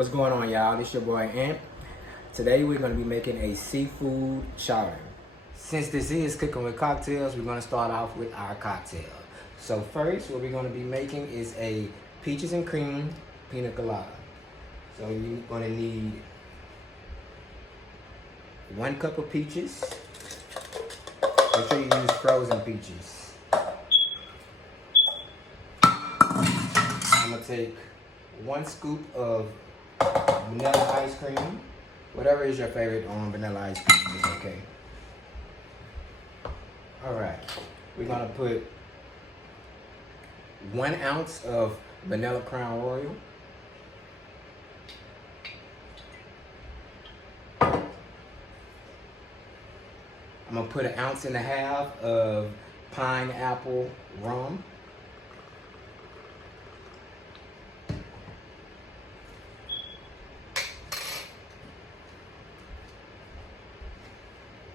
What's going on, y'all? This your boy Ant. Today we're going to be making a seafood chowder. Since this is cooking with cocktails, we're going to start off with our cocktail. So first, what we're going to be making is a peaches and cream pina colada. So you're going to need 1 cup of peaches. Make sure you use frozen peaches. I'm going to take 1 scoop of vanilla ice cream. Whatever is your favorite vanilla ice cream is okay. Alright, we're going to put 1 ounce of vanilla Crown Royal. I'm going to put 1.5 ounces of pineapple rum.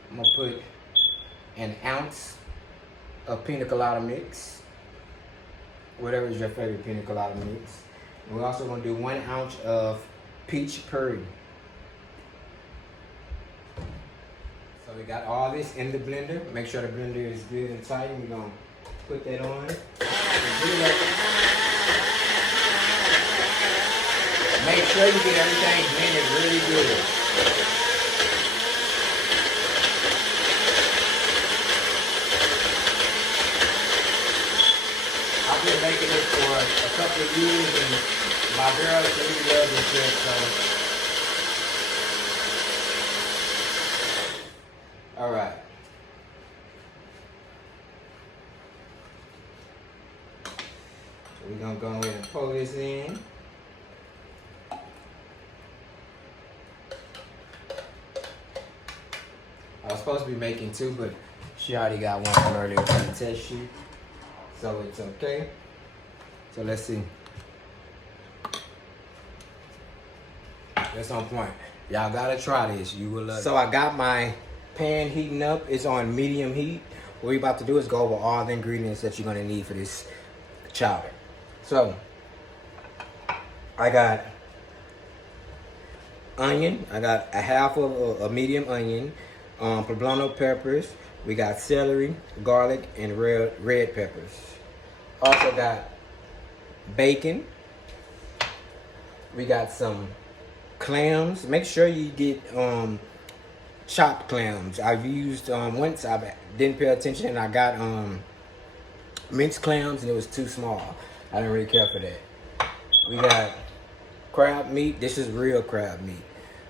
I'm going to put 1 ounce of pina colada mix, whatever is your favorite pina colada mix. And we're also going to do 1 ounce of peach puree. So we got all this in the blender. Make sure the blender is good and tight. We're going to put that on. Make sure you get everything blended really good. I've been making it for a couple of years, and my girls really love this shit, so. All right. So we're gonna go ahead and pull this in. I was supposed to be making 2, but she already got 1 from earlier for the test sheet. So it's okay. So let's see. That's on point. Y'all gotta try this. You will love it. So I got my pan heating up. It's on medium heat. What we're about to do is go over all the ingredients that you're gonna need for this chowder. So I got onion. I got 1/2 of a medium onion. Poblano peppers. We got celery, garlic, and red peppers. Also got bacon. We got some clams. Make sure you get chopped clams. I've used once I didn't pay attention and I got minced clams and it was too small. I didn't really care for that. We got crab meat. This is real crab meat.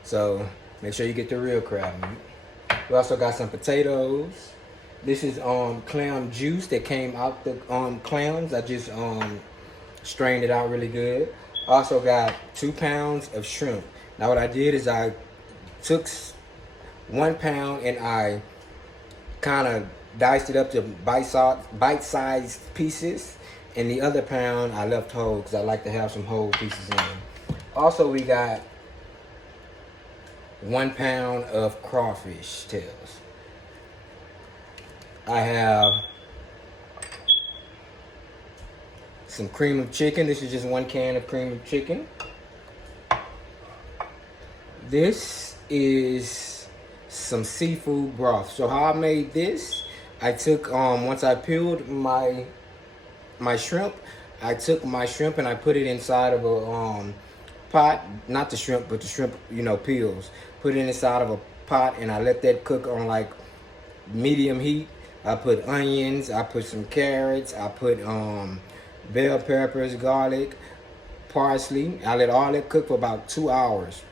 So make sure you get the real crab meat. We also got some potatoes. This is clam juice that came out the clams. I just strained it out really good. Also got 2 pounds of shrimp. Now what I did is I took 1 pound and I kind of diced it up to bite-sized pieces. And the other pound I left whole because I like to have some whole pieces in them. Also we got 1 pound of crawfish tails. I have some cream of chicken. This is just 1 can of cream of chicken. This is some seafood broth. So how I made this, I took, once I peeled my shrimp, I took my shrimp and I put it inside of a pot, not the shrimp, but the shrimp, peels. Put it inside of a pot and I let that cook on like medium heat. I put onions, I put some carrots, I put bell peppers, garlic, parsley. I let all that cook for about 2 hours.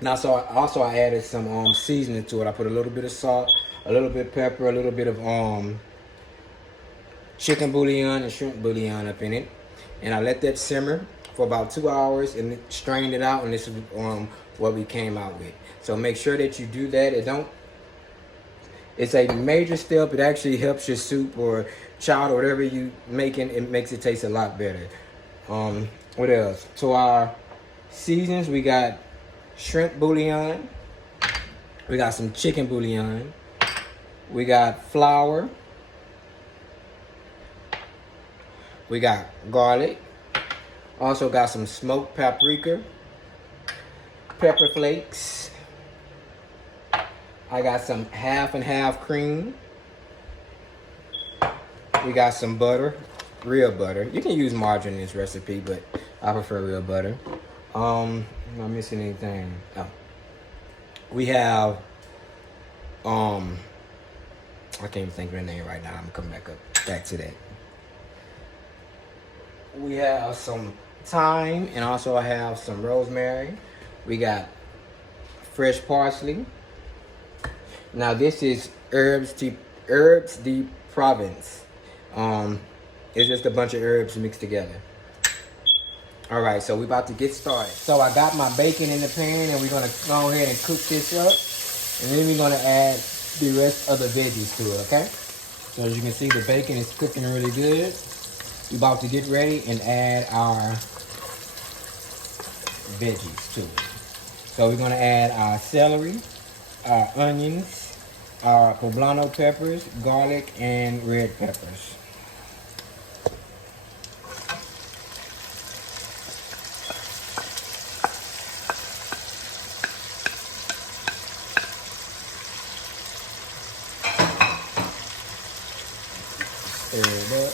Now, so I added some seasoning to it. I put a little bit of salt, a little bit of pepper, a little bit of chicken bouillon and shrimp bouillon up in it. And I let that simmer for about 2 hours and strained it out, and this is what we came out with. So make sure that you do that. It's a major step. It actually helps your soup or chowder, whatever you making, it makes it taste a lot better. What else? To our seasons, we got shrimp bouillon. We got some chicken bouillon. We got flour. We got garlic. Also got some smoked paprika. pepper flakes. I got some half and half cream. We got some butter, real butter. You can use margarine in this recipe, but I prefer real butter. Am I missing anything? Oh. We have I can't even think of the name right now. I'm gonna come back to that. We have some thyme, and also I have some rosemary. We got fresh parsley. Now this is herbs de Provence. It's just a bunch of herbs mixed together. All right, so we're about to get started. So I got my bacon in the pan, and we're gonna go ahead and cook this up, and then we're gonna add the rest of the veggies to it. Okay. So as you can see, the bacon is cooking really good. We're about to get ready and add our veggies to it. So we're gonna add our celery, our onions, our poblano peppers, garlic, and red peppers. Stir it up.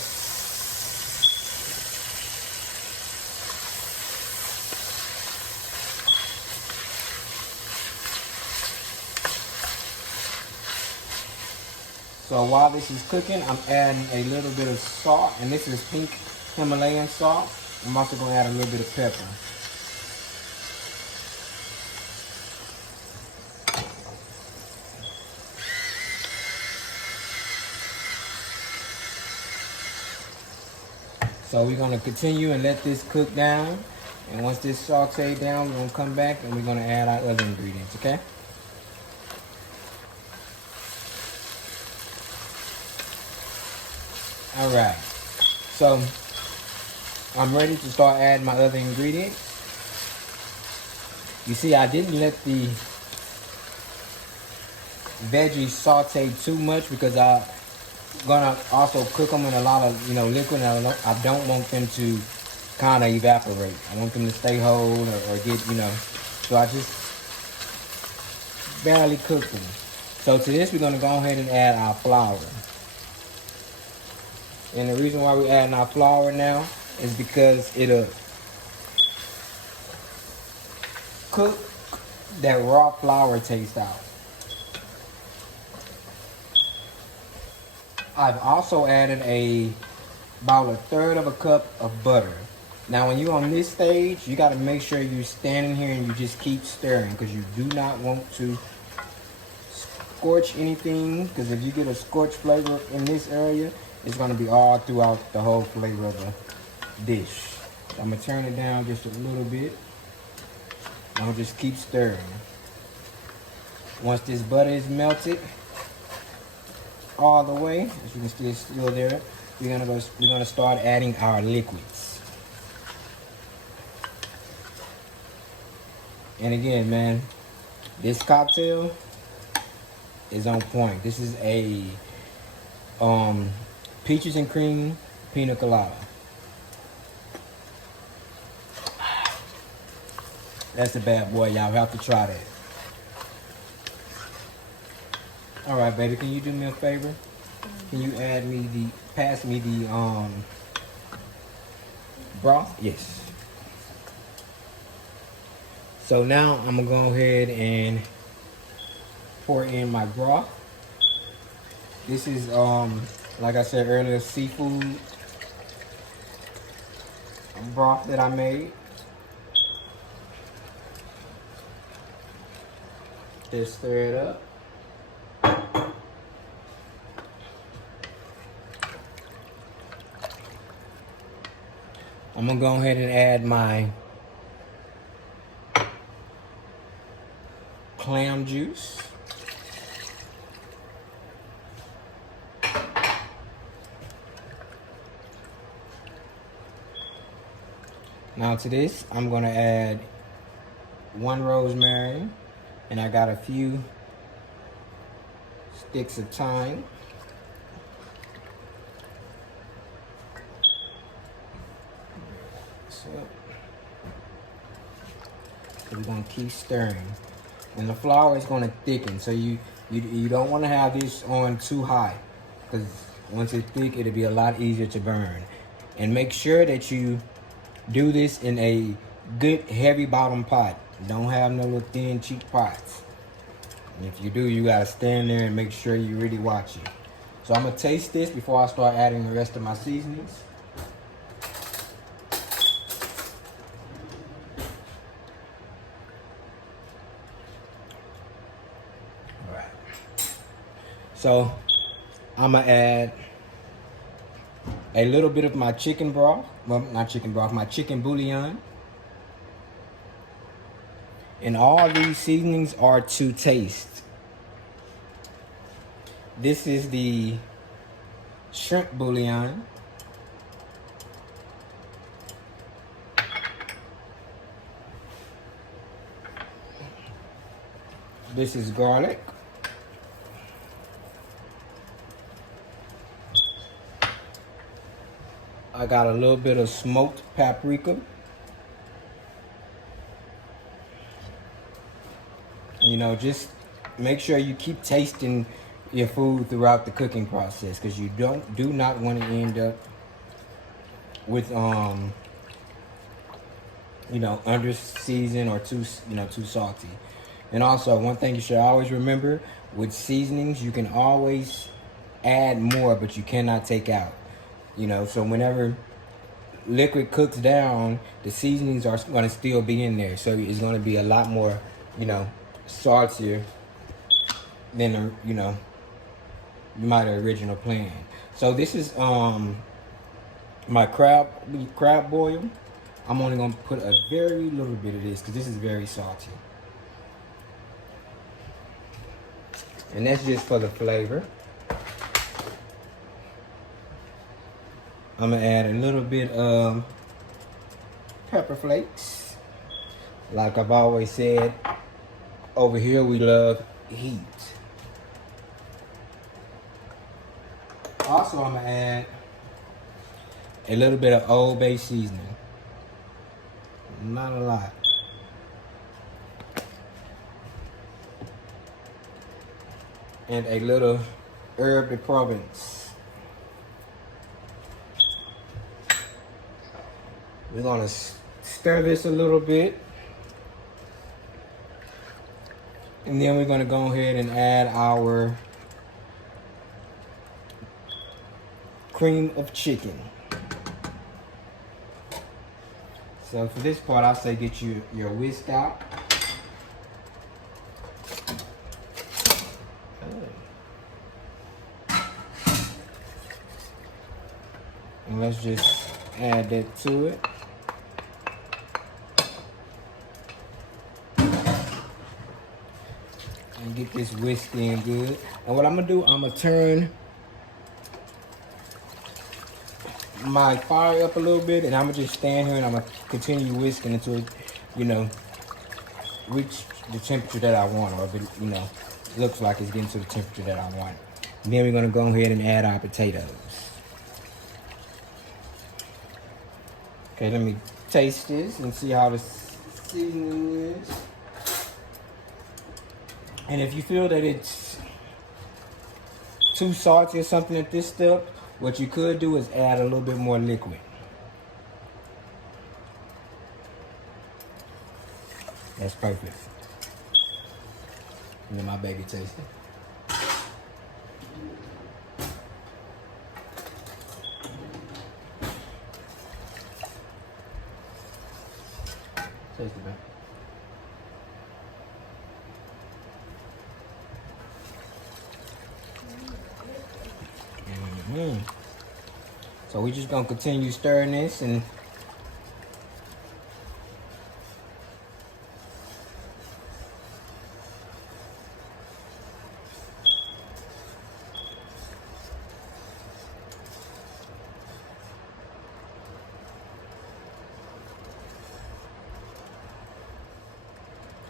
So while this is cooking, I'm adding a little bit of salt, and this is pink Himalayan salt. I'm also going to add a little bit of pepper. So we're going to continue and let this cook down. And once this sauteed down, we're going to come back and we're going to add our other ingredients, okay? All right, so I'm ready to start adding my other ingredients. You see, I didn't let the veggies saute too much because I'm gonna also cook them in a lot of liquid, and I don't want them to kind of evaporate. I want them to stay whole or get so I just barely cook them. So to this, we're gonna go ahead and add our flour. And the reason why we're adding our flour now is because it'll cook that raw flour taste out. I've also added about 1/3 of a cup of butter. Now when you're on this stage, you got to make sure you're standing here and you just keep stirring, because you do not want to scorch anything, because if you get a scorch flavor in this area, it's going to be all throughout the whole flavor of the dish. So I'm going to turn it down just a little bit. I'm going to just keep stirring. Once this butter is melted all the way, as you can see it's still there, we're going to start adding our liquids. And again, man, this cocktail is on point. This is a peaches and cream pina colada. That's a bad boy, y'all have to try that. All right, baby, can you do me a favor? Can you pass me the broth? Yes. So now I'm gonna go ahead and pour in my broth. This is like I said earlier, seafood broth that I made. Just stir it up. I'm gonna go ahead and add my clam juice. Now to this, I'm gonna add 1 rosemary, and I got a few sticks of thyme. So So we're gonna keep stirring. And the flour is gonna thicken, so you don't wanna have this on too high, because once it's thick, it'll be a lot easier to burn. And make sure that you do this in a good heavy bottom pot. Don't have no little thin cheap pots. And if you do, you gotta stand there and make sure you're really watching. So I'm gonna taste this before I start adding the rest of my seasonings. All right. So I'm gonna add a little bit of my chicken broth. Well, not chicken broth, my chicken bouillon. And all these seasonings are to taste. This is the shrimp bouillon. This is garlic. I got a little bit of smoked paprika. You know, just make sure you keep tasting your food throughout the cooking process, because you do not want to end up with you know, under seasoned or too salty. And also, one thing you should always remember with seasonings, you can always add more, but you cannot take out. You know, so whenever liquid cooks down, the seasonings are going to still be in there, so it's going to be a lot more, you know, saltier than you know, you might have original plan. So this is my crab boil. I'm only gonna put a very little bit of this because this is very salty, and that's just for the flavor. I'm gonna add a little bit of pepper flakes. Like I've always said, over here we love heat. Also, I'm gonna add a little bit of Old Bay seasoning. Not a lot. And a little herb de Provence. We're gonna stir this a little bit. And then we're gonna go ahead and add our cream of chicken. So for this part, I say get your whisk out. And let's just add that to it. And get this whisked in good. And what I'm gonna do, I'm gonna turn my fire up a little bit, and I'm gonna just stand here and I'm gonna continue whisking until it, you know, reach the temperature that I want, or if it, you know, looks like it's getting to the temperature that I want. And then we're gonna go ahead and add our potatoes. Okay, let me taste this and see how the seasoning is. And if you feel that it's too salty or something at this step, what you could do is add a little bit more liquid. That's perfect. And then my baby tasting. Taste it, man. So we're just gonna continue stirring this, and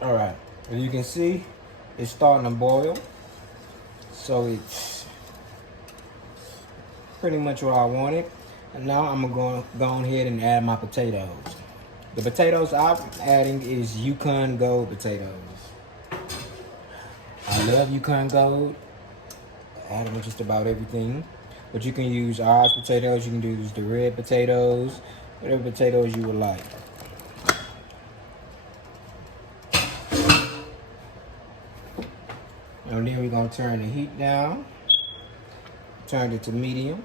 all right, as you can see, it's starting to boil. So it's pretty much what I wanted. And now I'm gonna go ahead and add my potatoes. The potatoes I'm adding is Yukon Gold potatoes. I love Yukon Gold. Add them with just about everything. But you can use Oz potatoes, you can use the red potatoes, whatever potatoes you would like. And then we're gonna turn the heat down. Turn it to medium.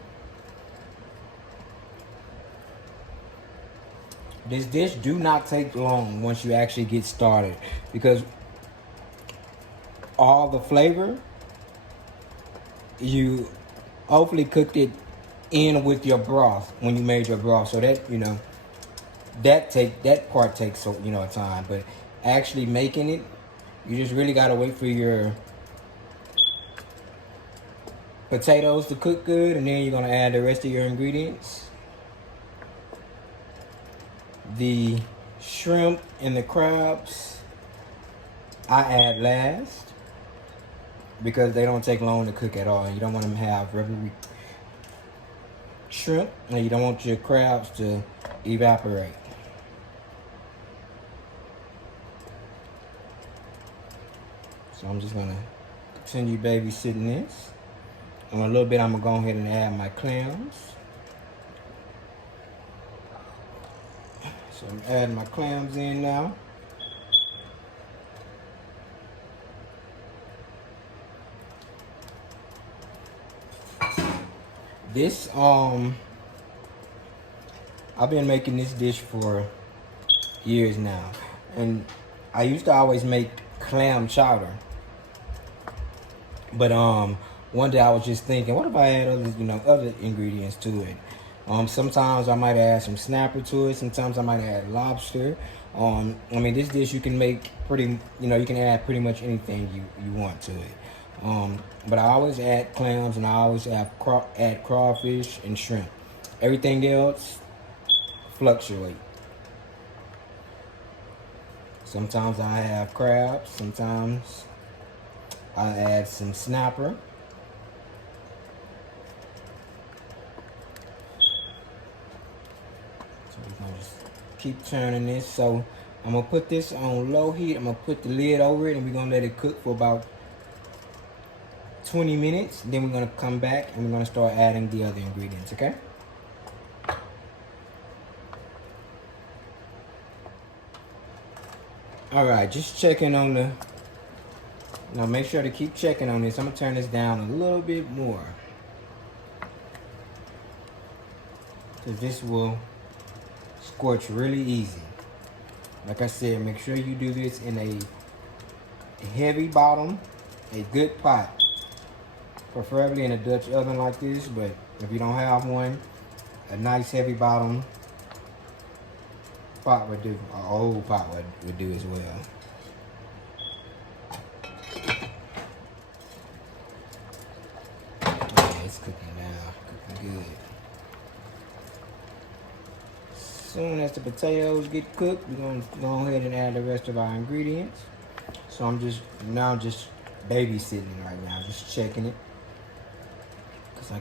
This dish do not take long once you actually get started, because all the flavor, you hopefully cooked it in with your broth when you made your broth. So that, you know, that part takes, so, you know, time. But actually making it, you just really gotta wait for your potatoes to cook good, and then you're gonna add the rest of your ingredients. The shrimp and the crabs I add last, because they don't take long to cook at all. You don't want them to have rubbery shrimp, and you don't want your crabs to evaporate. So I'm just gonna continue babysitting this. In a little bit, I'm gonna go ahead and add my clams. So I'm adding my clams in now. This, I've been making this dish for years now. And I used to always make clam chowder. But one day I was just thinking, what if I add other ingredients to it? Sometimes I might add some snapper to it. Sometimes I might add lobster. I mean, this dish you can make you can add pretty much anything you want to it. But I always add clams, and I always add crawfish and shrimp. Everything else fluctuate. Sometimes I have crabs. Sometimes I add some snapper. So we're gonna just keep turning this. So I'm gonna put this on low heat. I'm gonna put the lid over it, and we're gonna let it cook for about 20 minutes. Then we're gonna come back and we're gonna start adding the other ingredients, okay? All right, just checking on the, now make sure to keep checking on this. I'm gonna turn this down a little bit more, because this will scorch really easy. Like I said, make sure you do this in a heavy bottom, a good pot, preferably in a Dutch oven like this. But if you don't have one, a nice heavy bottom pot would do. An old pot would do as well. Yeah, it's cooking now, cooking good. As soon as the potatoes get cooked, we're gonna go ahead and add the rest of our ingredients. So I'm just babysitting right now, just checking it, because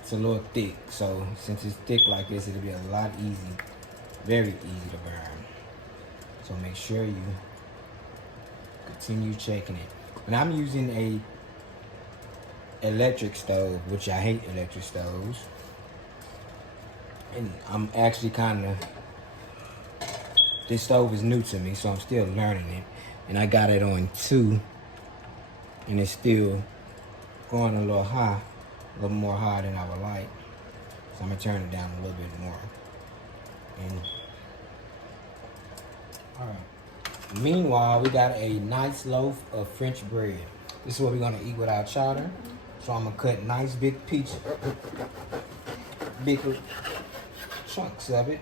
it's a little thick. So since it's thick like this, it'll be a lot very easy to burn. So make sure you continue checking it. And I'm using a electric stove, which I hate electric stoves. And I'm actually this stove is new to me, so I'm still learning it. And I got it on 2, and it's still going a little more high than I would like. So I'm gonna turn it down a little bit more. And all right. Meanwhile, we got a nice loaf of French bread. This is what we're gonna eat with our chowder. So I'm gonna cut nice big chunks of it.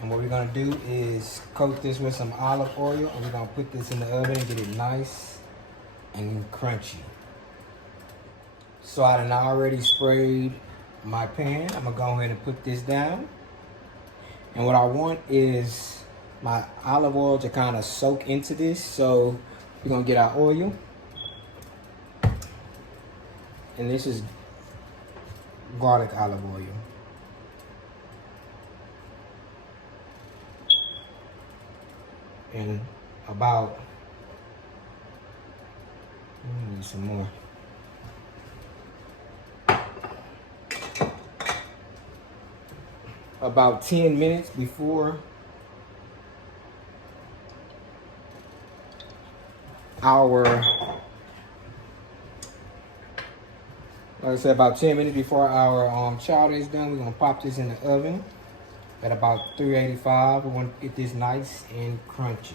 And what we're gonna do is coat this with some olive oil, and we're gonna put this in the oven and get it nice and crunchy. So I done already sprayed my pan. I'm gonna go ahead and put this down. And what I want is my olive oil to kind of soak into this. So we're gonna get our oil. And this is garlic olive oil. And about, need some more. About 10 minutes before our, like I said, about 10 minutes before our chowder is done, we're gonna pop this in the oven at about 385. We want to get this nice and crunchy.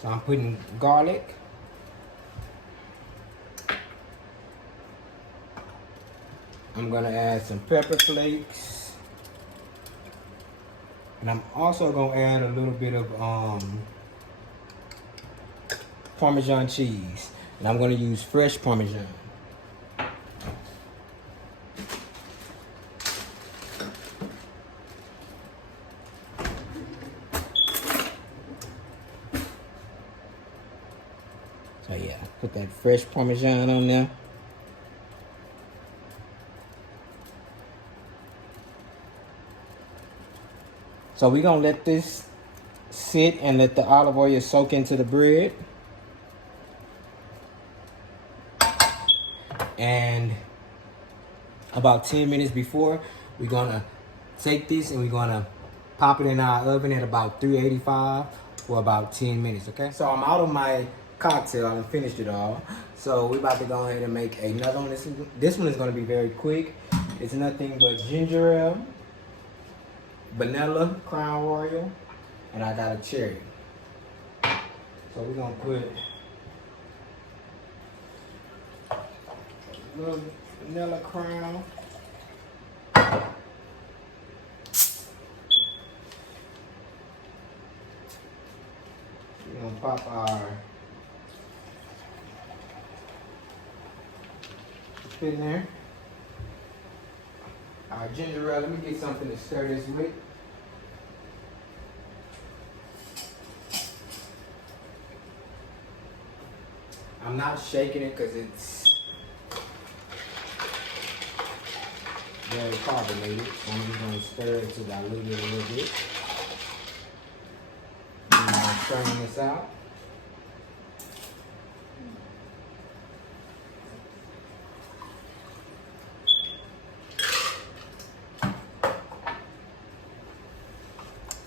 So I'm putting garlic, I'm gonna add some pepper flakes, and I'm also gonna add a little bit of Parmesan cheese, and I'm gonna use fresh Parmesan. So yeah, put that fresh Parmesan on there. So we're gonna let this sit and let the olive oil soak into the bread. And about 10 minutes before, we're gonna take this and we're gonna pop it in our oven at about 385 for about 10 minutes, okay? So I'm out of my cocktail, I finished it all. So we're about to go ahead and make another one. This one is gonna be very quick. It's nothing but ginger ale, vanilla, crown royal, and I got a cherry. So we're gonna put a little vanilla crown. We're gonna pop our in there. Our ginger ale, let me get something to stir this with. I'm not shaking it because it's very carbonated. So I'm just going to stir it to dilute it a little bit. And I'm stirring this out.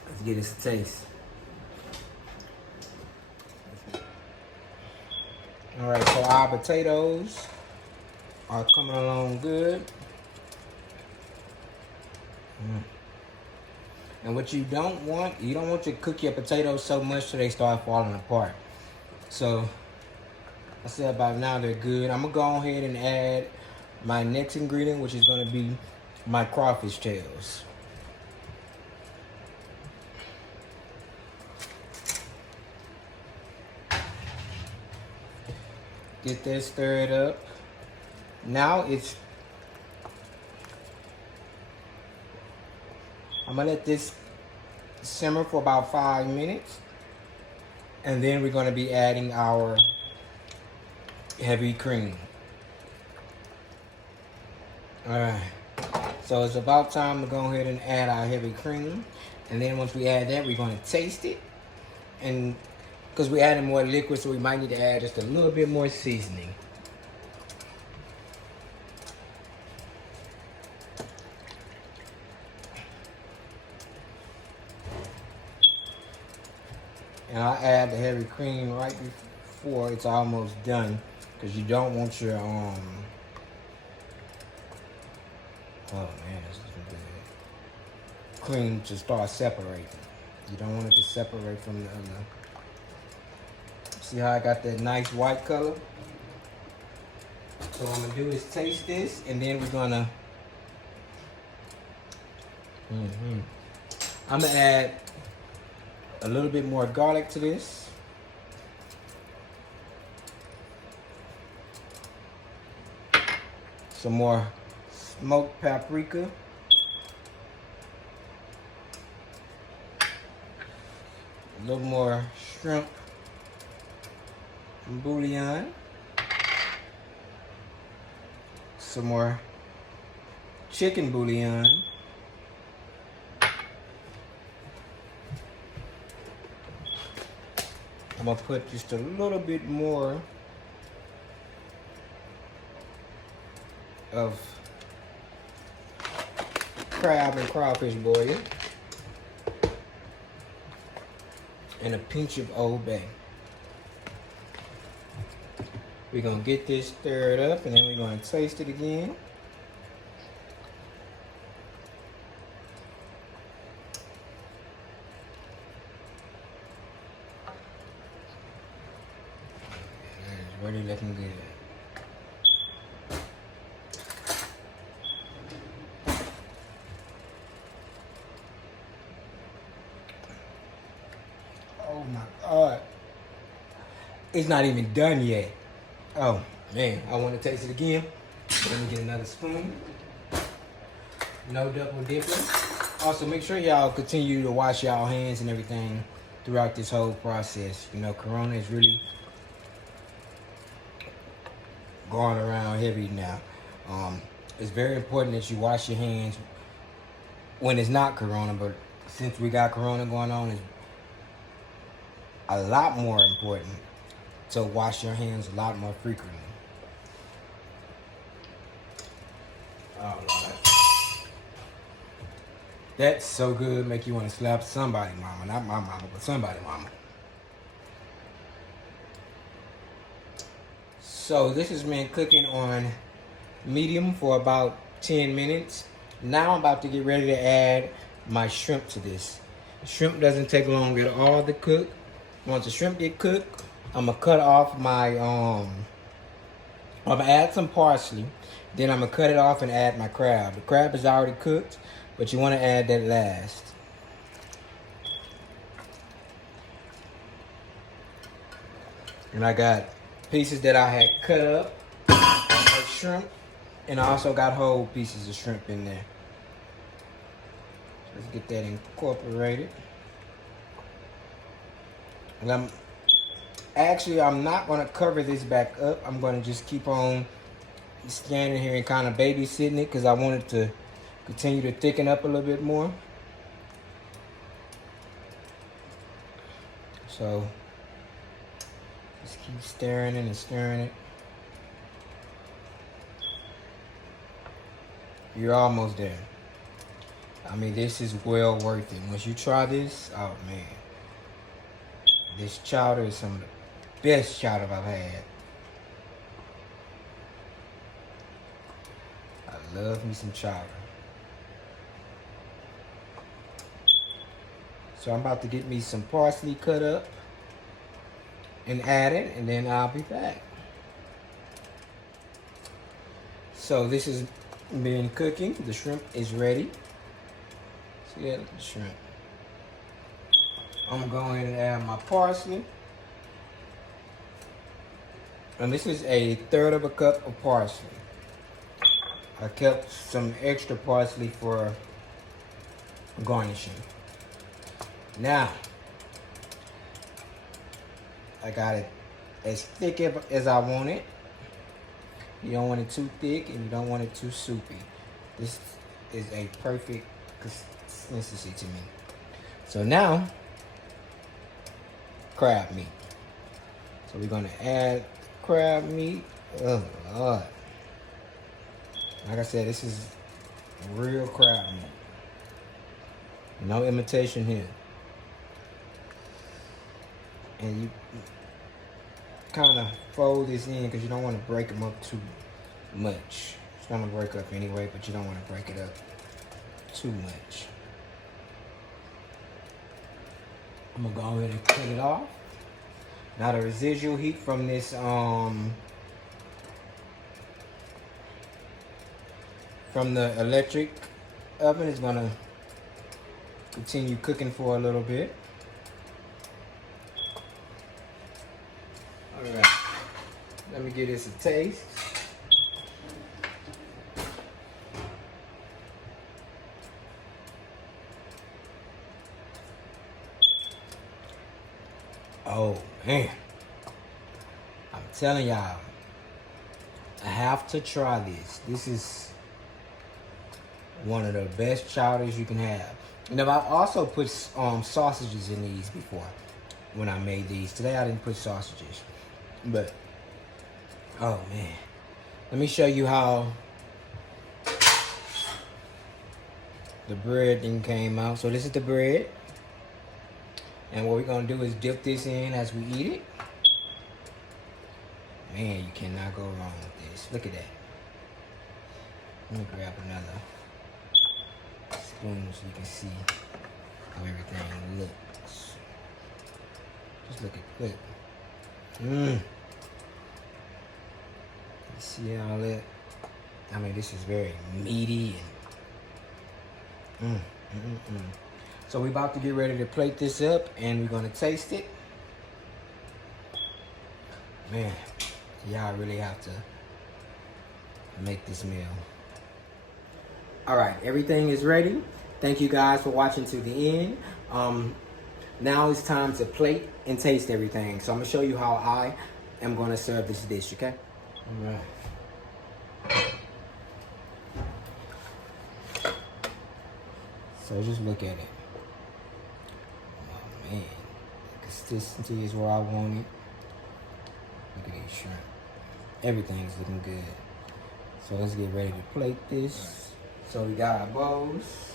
Let's get its taste. All right, so our potatoes are coming along good. And what you don't want to cook your potatoes so much so they start falling apart. So I said about now they're good. I'm gonna go ahead and add my next ingredient, which is gonna be my crawfish tails. Get that stirred up. Now I'm gonna let this simmer for about 5 minutes. And then we're gonna be adding our heavy cream. All right, so it's about time to go ahead and add our heavy cream. And then once we add that, we're gonna taste it. And because we're adding more liquid, so we might need to add just a little bit more seasoning. And I'll add the heavy cream right before it's almost done, because you don't want your oh man, this is good. Cream to start separating. You don't want it to separate from the other. See how I got that nice white color? So what I'm gonna do is taste this, and then we're gonna I'm gonna add a little bit more garlic to this. Some more smoked paprika. A little more shrimp bouillon. Some more chicken bouillon. I'm gonna put just a little bit more of crab and crawfish boil and a pinch of Old Bay. We're gonna get this stirred up and then we're gonna taste it again. It's really looking good. Oh my God. It's not even done yet. Oh man, I want to taste it again. Let me get another spoon. No double dipping. Also, make sure y'all continue to wash y'all hands and everything throughout this whole process. You know, Corona is really going around heavy now. It's very important that you wash your hands when it's not Corona, but since we got Corona going on, it's a lot more important to wash your hands a lot more frequently. All right. That's so good, make you want to slap somebody mama. Not my mama, but somebody mama. So this has been cooking on medium for about 10 minutes. Now I'm about to get ready to add my shrimp to this. Shrimp doesn't take long at all to cook. Once the shrimp get cooked, I'm gonna cut off my I'm gonna add some parsley. Then I'm gonna cut it off and add my crab. The crab is already cooked, but you wanna add that last. And I got pieces that I had cut up of shrimp, and I also got whole pieces of shrimp in there. Let's get that incorporated. And I'm not gonna cover this back up. I'm gonna just keep on standing here and kind of babysitting it because I want it to continue to thicken up a little bit more. So just keep stirring it and stirring it. You're almost there. I mean, this is well worth it. Once you try this, oh man. This chowder is some of the best chowder I've had. I love me some chowder. So I'm about to get me some parsley cut up and add it, and then I'll be back. So this has been cooking. The shrimp is ready. See that? The shrimp. I'm going to add my parsley. And this is a 1/3 of a cup of parsley. I kept some extra parsley for garnishing. Now, I got it as thick as I want it. You don't want it too thick and you don't want it too soupy. This is a perfect consistency to me. So now, crab meat. So we're gonna add crab meat. Oh Lord. Like I said, this is real crab meat. No imitation here. And you kind of fold this in because you don't want to break them up too much. It's gonna break up anyway, but you don't want to break it up too much. I'm gonna go ahead and cut it off. Now the residual heat from this from the electric oven is gonna continue cooking for a little bit. All right, let me give this a taste. Oh man, I'm telling y'all, I have to try this. This is One of the best chowders you can have. Now I also put sausages in these before when I made these. Today I didn't put sausages, but oh man, let me show you how the bread thing came out. So this is the bread, and what we're gonna do is dip this in as we eat it. Man, you cannot go wrong with this. Look at that. Let me grab another spoon so you can see how everything looks. Just look at it. You see how that? I mean, this is very meaty and So we're about to get ready to plate this up, and we're gonna taste it. Man, y'all really have to make this meal. All right, everything is ready. Thank you guys for watching to the end. Now it's time to plate and taste everything. So I'm gonna show you how I am gonna serve this dish, okay? All right. So just look at it. Oh man, the consistency is where I want it. Look at these shrimp. Everything's looking good. So let's get ready to plate this. So we got our bowls.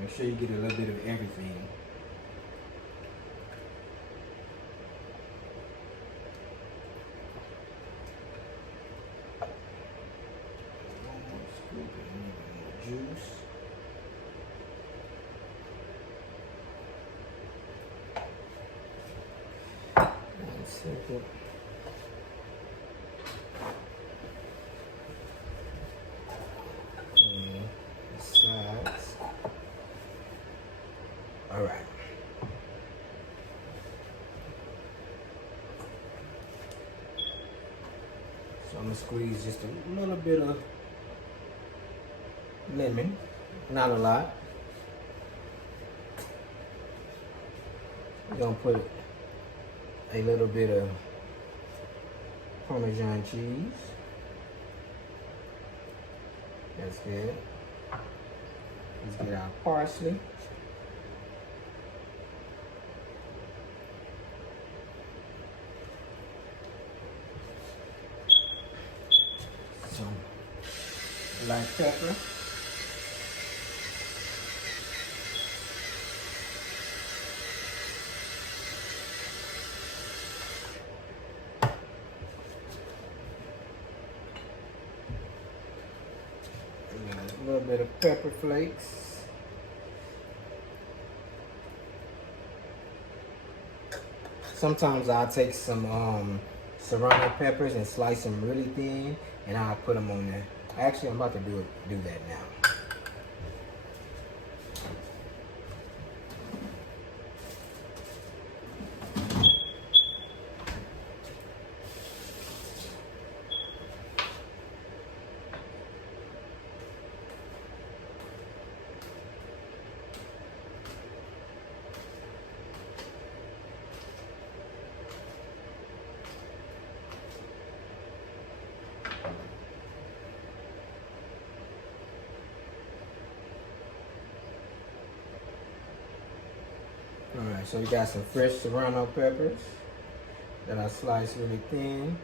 Make sure you get a little bit of everything. Juice. One second. And the sides. All right. So I'm gonna squeeze just a little bit of lemon, not a lot. We're gonna put a little bit of Parmesan cheese. That's good. Let's get our parsley. Some black pepper. A little bit of pepper flakes. Sometimes I'll take some serrano peppers and slice them really thin, and I'll put them on there. Actually, I'm about to do that now. Alright, so we got some fresh serrano peppers that I sliced really thin.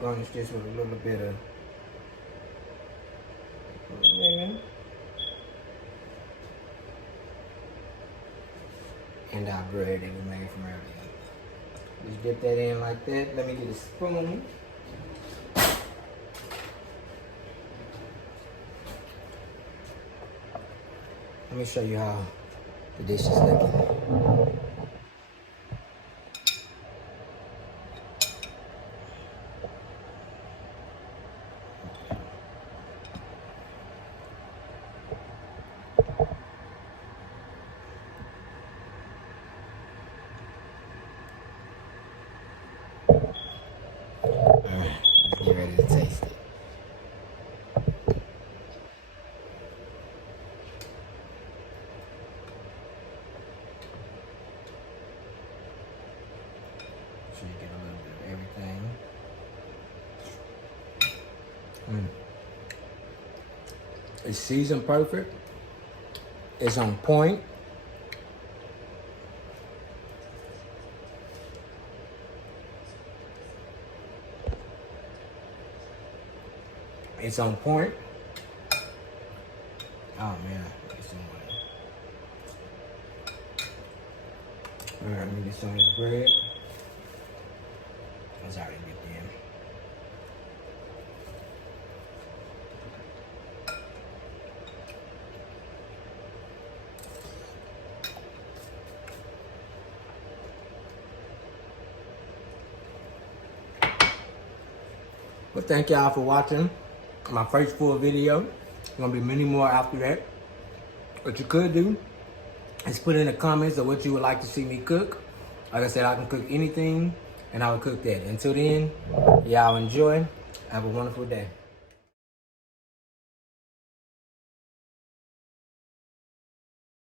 Garnish this with a little bit of lemon. And our bread that we made from earlier. Just dip that in like that. Let me get a spoon. Let me show you how the dish is looking. Alright, let's get ready to taste it. It's seasoned perfect. It's on point. It's on point. Oh man, it's on point. All right, let me get some of this bread. That's already get in. Well, thank y'all for watching my first full video. There's gonna be many more after that. What you could do is put in the comments of what you would like to see me cook. Like I said, I can cook anything and I will cook that. Until then, y'all enjoy. Have a wonderful day.